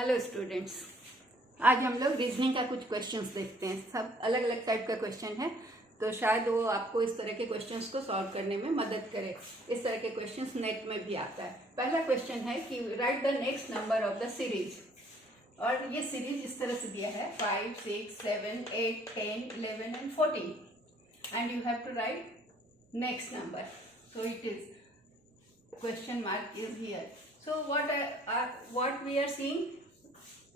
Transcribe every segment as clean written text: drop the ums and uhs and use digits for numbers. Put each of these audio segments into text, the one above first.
Hello students, आज हम लोग रीजनिंग का कुछ क्वेश्चंस देखते हैं। सब अलग अलग टाइप का क्वेश्चन है, तो शायद वो आपको इस तरह के क्वेश्चंस को सॉल्व करने में मदद करे। इस तरह के क्वेश्चंस नेट में भी आता है। पहला क्वेश्चन है कि right the next number of the series, और ये सीरीज इस तरह से दिया है 5, 6, 7, 8, 10, 11 and 14, and you have to write next number. So it is question mark is here. So what we are seeing?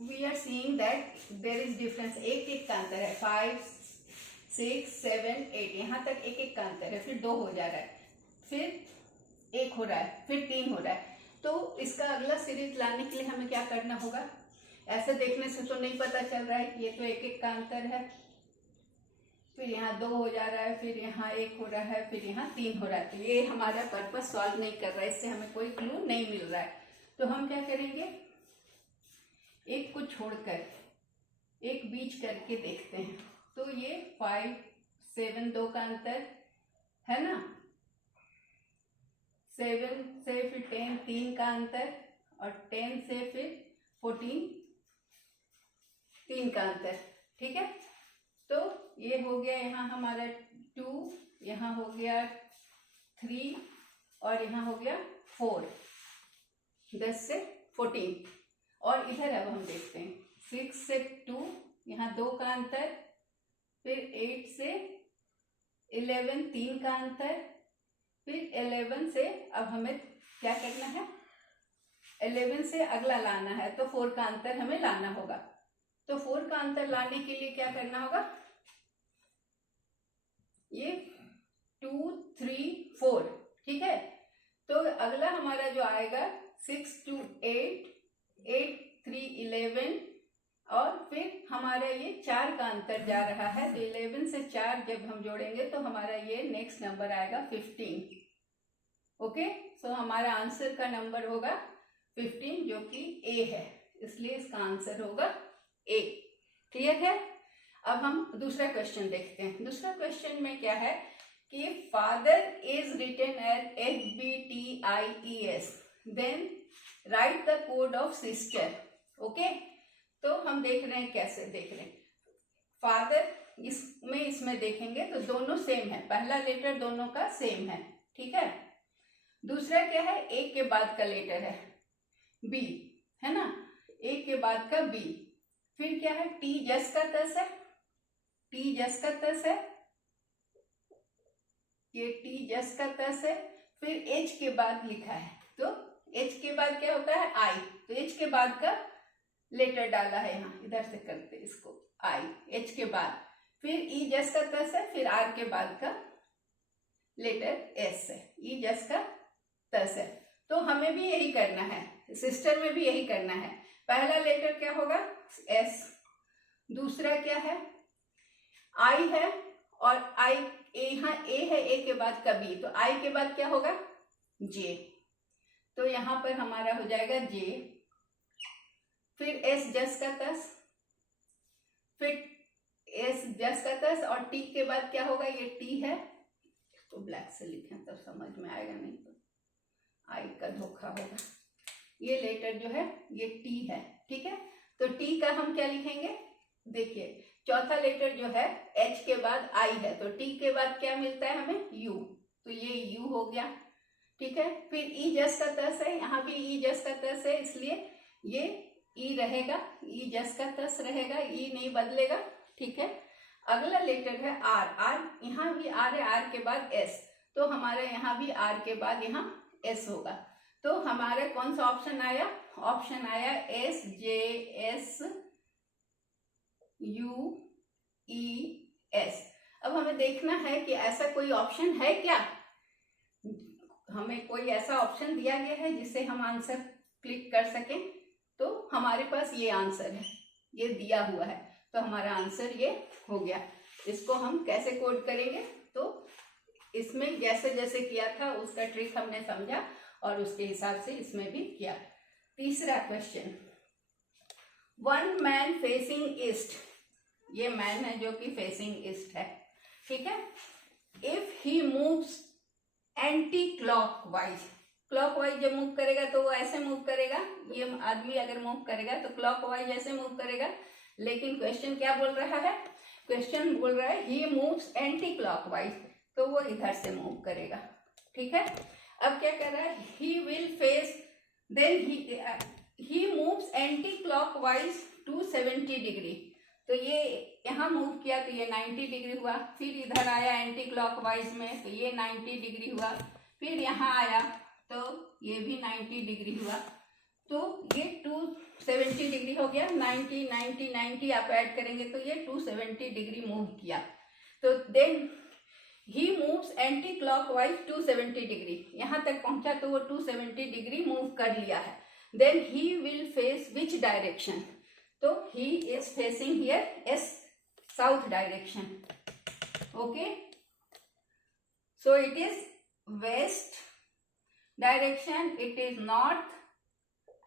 We are seeing that there is difference. एक एक का अंतर है, 5, 6, 7, 8, यहाँ तक एक एक का अंतर है। फिर 2 हो जा रहा है, फिर 1 हो रहा है, फिर 3 हो रहा है। तो इसका अगला सीरीज लाने के लिए हमें क्या करना होगा? ऐसे देखने से तो नहीं पता चल रहा है कि ये तो एक एक का अंतर है। फिर यहाँ 2 हो जा रहा है, फिर यहाँ 1 हो रहा है, फिर यहाँ 3 हो रहा है। तो ये हमारा पर्पस सॉल्व नहीं कर रहा है, इससे हमें कोई क्लू नहीं मिल रहा है। तो हम क्या करेंगे, एक को छोड़कर एक बीच करके देखते हैं। तो ये 5, 7, 2 का अंतर है ना, 7 से फिर 10, 3 का अंतर, और 10 से फिर 14, 3 का अंतर। ठीक है, तो ये हो गया यहाँ हमारा 2, यहाँ हो गया 3, और यहाँ हो गया 4, 10 से 14। और इधर अब हम देखते हैं 6 से 2, यहाँ 2 का अंतर, फिर 8 से 11, 3 का अंतर, फिर 11 से अब हमें क्या करना है, 11 से अगला लाना है, तो 4 का अंतर हमें लाना होगा। तो 4 का अंतर लाने के लिए क्या करना होगा, ये 2, 3, 4। ठीक है, तो अगला हमारा जो आएगा 6, 2, 8, 8, 3, 11, और फिर हमारा ये 4 का अंतर जा रहा है। तो 11 से 4 जब हम जोड़ेंगे तो हमारा ये नेक्स्ट नंबर आएगा 15। ओके, सो हमारा आंसर का नंबर होगा 15, जो कि ए है, इसलिए इसका आंसर होगा ए। क्लियर है? अब हम दूसरा क्वेश्चन देखते हैं। दूसरा क्वेश्चन में क्या है कि father is written as FBTIES, then write the code of sister. Okay, तो हम देख रहे हैं, कैसे देख रहे हैं, फादर इसमें देखेंगे तो दोनों सेम है, पहला लेटर दोनों का सेम है। ठीक है, दूसरा क्या है, ए के बाद का लेटर है बी, है ना, ए के बाद का बी। फिर क्या है, टी जस का तस है, टी जस का तस है, ये टी जस का तस है। फिर एच के बाद लिखा है, तो एच के बाद क्या होता है, आई, तो एच के बाद का लेटर डाला है यहाँ, इधर से करते इसको, आई, एच के बाद। फिर ई जस का तस है, फिर आर के बाद का लेटर एस है, ई जस का तस है। तो हमें भी यही करना है, सिस्टर में भी यही करना है। पहला लेटर क्या होगा, एस, दूसरा क्या है, आई है, और आई यहाँ ए है, ए के बाद का बी, तो आई के बाद क्या होगा, जे, तो यहाँ पर हमारा हो जाएगा जे। फिर एस जस का तस, फिर एस जस का तस, और टी के बाद क्या होगा, ये टी है, तो ब्लैक से लिखें तब समझ में आएगा, नहीं तो आई का धोखा होगा। ये लेटर जो है ये टी है। ठीक है, तो टी का हम क्या लिखेंगे, देखिए चौथा लेटर जो है एच के बाद आई है, तो टी के बाद क्या मिलता है हमें, यू, तो ये यू हो गया। ठीक है, फिर ई जस का तस है, यहाँ भी ई जस का तस है, इसलिए ये ई रहेगा, ई जस का तस रहेगा, ई नहीं बदलेगा। ठीक है, अगला लेटर है आर, आर यहाँ भी आर है, आर के बाद एस, तो हमारा यहाँ भी आर के बाद यहाँ एस होगा। तो हमारा कौन सा ऑप्शन आया, ऑप्शन आया S, J, S, you, E, S. अब हमें देखना है कि ऐसा कोई ऑप्शन है क्या, हमें कोई ऐसा ऑप्शन दिया गया है जिससे हम आंसर क्लिक कर सकें। तो हमारे पास ये आंसर है, ये दिया हुआ है, तो हमारा आंसर ये हो गया। इसको हम कैसे कोड करेंगे, तो इसमें जैसे जैसे किया था उसका ट्रिक हमने समझा, और उसके हिसाब से इसमें भी किया। तीसरा question, one man facing east, ये मैन है जो कि फेसिंग ईस्ट है। ठीक है, if he moves anti clockwise, clockwise जब मूव करेगा तो वो ऐसे मूव करेगा, ये आदमी अगर मूव करेगा तो क्लॉकवाइज ऐसे मूव करेगा। लेकिन क्वेश्चन क्या बोल रहा है, क्वेश्चन बोल रहा है ही मूव्स एंटी क्लॉकवाइज, तो वो इधर से मूव करेगा। ठीक है, अब क्या कर रहा है, he will face, then he moves anti clockwise 270 degree, तो ये यहाँ मूव किया तो ये 90 डिग्री हुआ, फिर इधर आया एंटी क्लॉकवाइज में तो ये 90 डिग्री हुआ, फिर यहाँ आया तो ये भी 90 डिग्री हुआ, तो ये 270 डिग्री हो गया। 90 90 90 आप ऐड करेंगे तो ये 270 डिग्री मूव किया। तो then he moves anti clockwise 270 degree, यहाँ तक पहुंचा तो वो 270 डिग्री मूव कर लिया है। Then he will face which direction, तो he is facing here as south direction. Okay, so it is west direction, it is north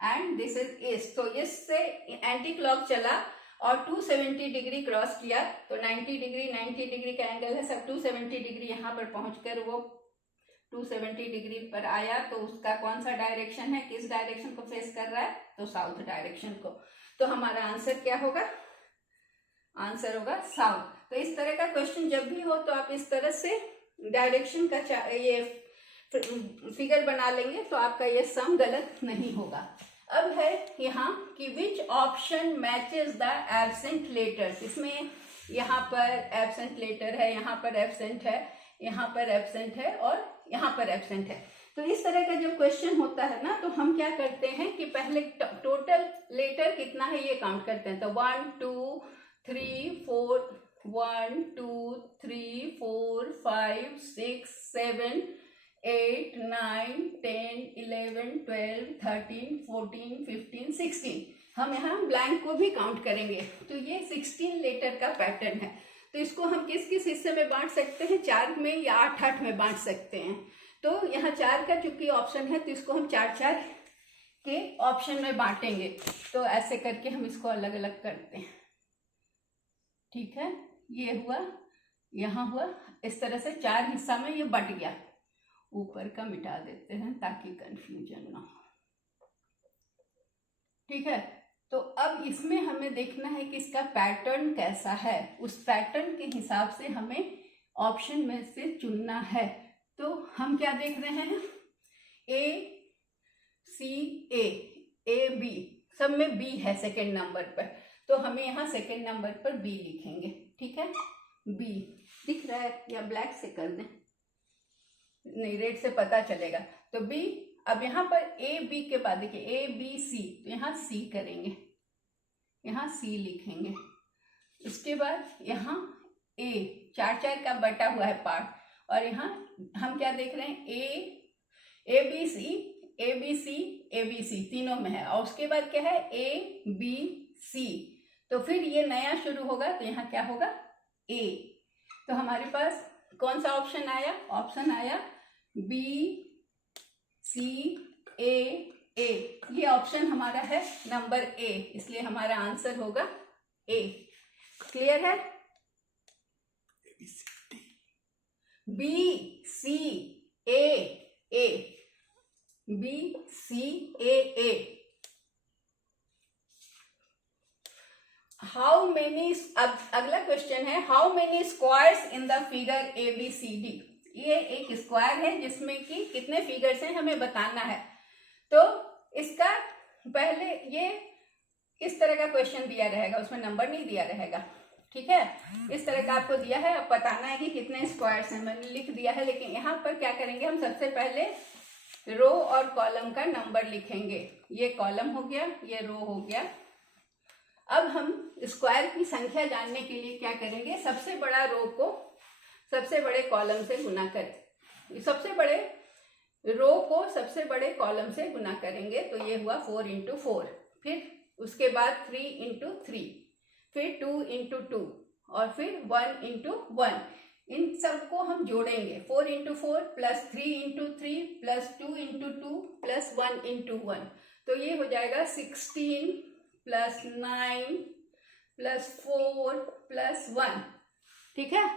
and this is east. तो इससे एंटी क्लॉक चला और 270 डिग्री क्रॉस किया, तो 90 डिग्री का angle है सब, 270 डिग्री यहाँ पर पहुंचकर वो 270 डिग्री पर आया, तो उसका कौन सा डायरेक्शन है, किस डायरेक्शन को फेस कर रहा है, तो साउथ डायरेक्शन को। तो हमारा आंसर क्या होगा, आंसर होगा साउथ। तो इस तरह का क्वेश्चन जब भी हो तो आप इस तरह से डायरेक्शन का ये फिगर बना लेंगे तो आपका ये सम गलत नहीं होगा। अब है यहाँ कि which option matches the absent letters, इसमें यहाँ पर एब्सेंट लेटर है, यहाँ पर एब्सेंट है, यहाँ पर एब्सेंट है और यहाँ पर एब्सेंट है। तो इस तरह का जब क्वेश्चन होता है ना, तो हम क्या करते हैं कि पहले टोटल लेटर कितना है ये काउंट करते हैं, तो 1 2 3 4 1 2 3 4 5 6 7 8 9 10 11 12 13 14 15 16, हम यहाँ ब्लैंक को भी काउंट करेंगे। तो ये 16 लेटर का पैटर्न है। तो इसको हम किस किस हिस्से में बांट सकते हैं, 4 में या 8 में बांट सकते हैं। तो यहाँ 4 का चूंकि ऑप्शन है तो इसको हम 4 के ऑप्शन में बांटेंगे। तो ऐसे करके हम इसको अलग अलग करते हैं। ठीक है, ये हुआ, यहाँ हुआ, इस तरह से 4 हिस्सा में ये बट गया। ऊपर का मिटा देते हैं ताकि कंफ्यूजन ना हो। ठीक है, तो अब इसमें हमें देखना है कि इसका पैटर्न कैसा है, उस पैटर्न के हिसाब से हमें ऑप्शन में से चुनना है। तो हम क्या देख रहे हैं, ए सी ए बी, सब में बी है सेकेंड नंबर पर, तो हमें यहाँ सेकेंड नंबर पर बी लिखेंगे। ठीक है, बी दिख रहा है या ब्लैक से कर दें, नहीं रेड से पता चलेगा। तो बी, अब यहाँ पर ए बी के बाद देखिए ए बी सी, तो यहाँ सी करेंगे, यहाँ सी लिखेंगे। इसके बाद यहाँ ए 4 का बटा हुआ है पार्ट, और यहाँ हम क्या देख रहे हैं, ए बी सी तीनों में है, और उसके बाद क्या है ए बी सी, तो फिर ये नया शुरू होगा, तो यहाँ क्या होगा ए। तो हमारे पास कौन सा ऑप्शन आया, ऑप्शन आया बी सी ए, ये ऑप्शन हमारा है नंबर ए, इसलिए हमारा आंसर होगा ए। क्लियर है, B C A, B C A. How many, अब अगला क्वेश्चन है how many squares in the figure A B C D. ये एक स्क्वायर है जिसमें कि कितने फिगर्स हैं हमें बताना है। तो इसका पहले ये इस तरह का क्वेश्चन दिया रहेगा, उसमें नंबर नहीं दिया रहेगा। ठीक है, इस तरह का आपको दिया है, अब बताना है कि कितने स्क्वायर्स हैं, मैंने लिख दिया है। लेकिन यहाँ पर क्या करेंगे, हम सबसे पहले रो और कॉलम का नंबर लिखेंगे। ये कॉलम हो गया, ये रो हो गया। अब हम स्क्वायर की संख्या जानने के लिए क्या करेंगे, सबसे बड़ा रो को सबसे बड़े कॉलम से गुना करें, सबसे बड़े रो को सबसे बड़े कॉलम से गुना करेंगे, तो ये हुआ 4 × 4, फिर उसके बाद 3 × 3, फिर 2 × 2 और फिर 1 × 1। इन सबको हम जोड़ेंगे, 4 × 4 प्लस 3 × 3 प्लस 2 × 2 प्लस 1 × 1, तो ये हो जाएगा 16 प्लस 9 प्लस 4 प्लस 1। ठीक है,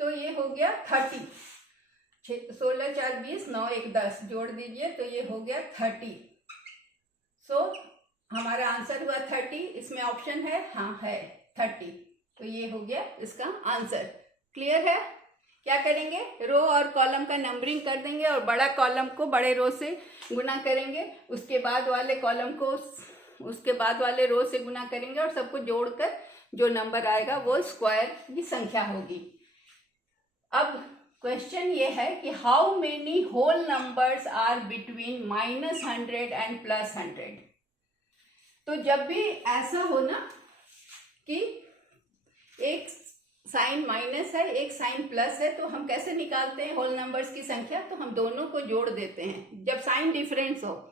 तो ये हो गया 30। 16 4 20, 9 1 10 जोड़ दीजिए तो ये हो गया 30। सो हमारा आंसर हुआ 30। इसमें ऑप्शन है, हाँ है 30, तो ये हो गया इसका आंसर। क्लियर है? क्या करेंगे, रो और कॉलम का नंबरिंग कर देंगे और बड़ा कॉलम को बड़े रो से गुना करेंगे, उसके बाद वाले कॉलम को उसके बाद वाले रो से गुना करेंगे और सबको जोड़कर जो नंबर आएगा वो स्क्वायर की संख्या होगी। अब क्वेश्चन ये है कि how many whole numbers are between -100 and +100। तो जब भी ऐसा हो ना कि एक साइन माइनस है एक साइन प्लस है, तो हम कैसे निकालते हैं होल नंबर्स की संख्या? तो हम दोनों को जोड़ देते हैं जब साइन डिफरेंस हो,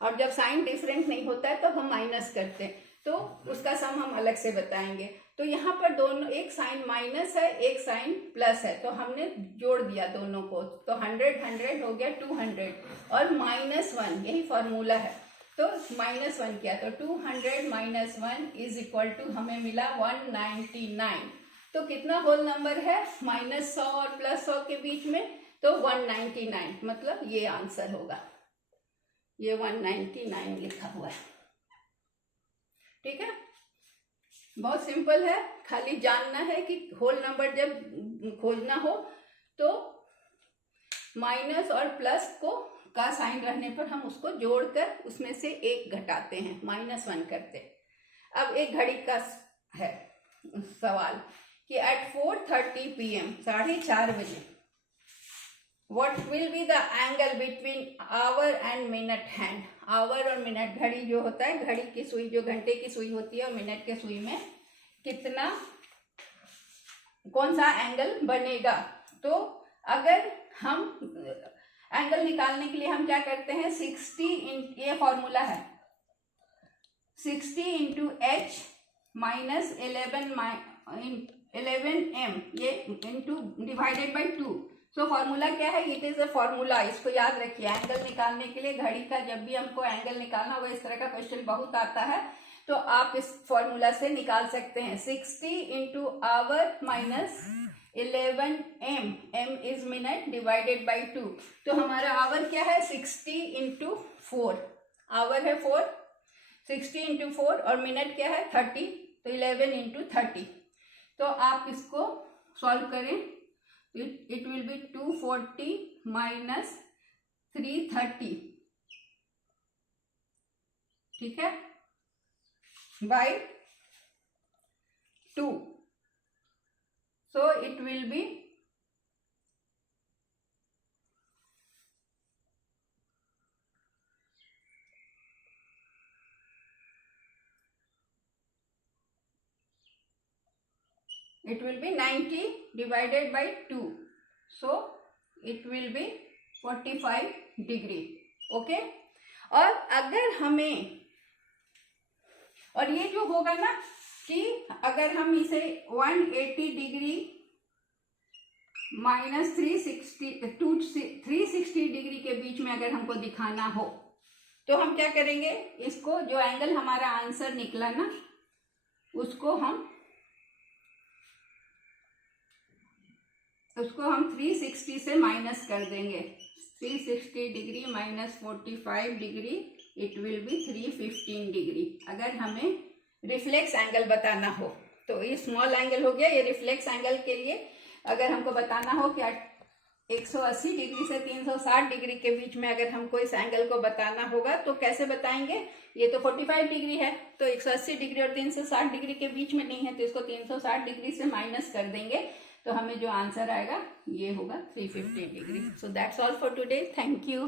और जब साइन डिफरेंस नहीं होता है तो हम माइनस करते हैं, तो उसका सम हम अलग से बताएंगे। तो यहाँ पर दोनों, एक साइन माइनस है एक साइन प्लस है, तो हमने जोड़ दिया दोनों को, तो 100 100 हो गया 200 और -1, यही फॉर्मूला है। तो -1 किया तो 200 -1 इज इक्वल टू हमें मिला 199। तो कितना होल नंबर है -100 और +100 के बीच में? तो 199, मतलब ये आंसर होगा, ये 199 लिखा हुआ है। ठीक है, बहुत सिंपल है, खाली जानना है कि होल नंबर जब खोजना हो तो माइनस और प्लस को का साइन रहने पर हम उसको जोड़कर उसमें से एक घटाते हैं, -1 करते। अब एक घड़ी का है सवाल कि एट 4:30 PM 4:30 बजे What will be the angle between hour and minute hand? Hour और मिनट, घड़ी जो होता है, घड़ी की सुई जो घंटे की सुई होती है और मिनट के सुई में कितना, कौन सा एंगल बनेगा? तो अगर हम एंगल निकालने के लिए हम क्या करते हैं, 60 ये फॉर्मूला है, 60 इंटू H माइनस 11M ये into divided by 2। So formula क्या है, इट इज अ फॉर्मूला, इसको याद रखिए। एंगल निकालने के लिए घड़ी का जब भी हमको एंगल निकालना होगा, इस तरह का क्वेश्चन बहुत आता है, तो आप इस फॉर्मूला से निकाल सकते हैं। 60 into our minus 11M, M is minute, divided by 2। तो हमारा आवर क्या है, 60 इंटू 4, आवर है 4, 60 इंटू 4 और मिनट क्या है 30, तो 11 इंटू 30। तो आप इसको सॉल्व करें, it will be 240 minus 330, ठीक है, by 2, so it will be 90 divided by 2, so it will be 45 degree. Okay, और अगर हमें, और ये जो होगा ना कि अगर हम इसे 180 डिग्री माइनस 360 डिग्री के बीच में अगर हमको दिखाना हो, तो हम क्या करेंगे, इसको जो एंगल हमारा आंसर निकला ना उसको हम 360 से माइनस कर देंगे। 360 degree minus 45 degree, it will be 315 degree. अगर हमें रिफ्लेक्स एंगल बताना हो, तो ये स्मॉल एंगल हो गया, ये रिफ्लेक्स एंगल के लिए अगर हमको बताना हो कि 180 डिग्री से 360 डिग्री के बीच में अगर हमको इस एंगल को बताना होगा, तो कैसे बताएंगे? ये तो 45 डिग्री है, तो 180 डिग्री और 360 डिग्री के बीच में नहीं है, तो इसको 360 डिग्री से माइनस कर देंगे, तो हमें जो आंसर आएगा ये होगा 315 degree. So that's all for today, thank you.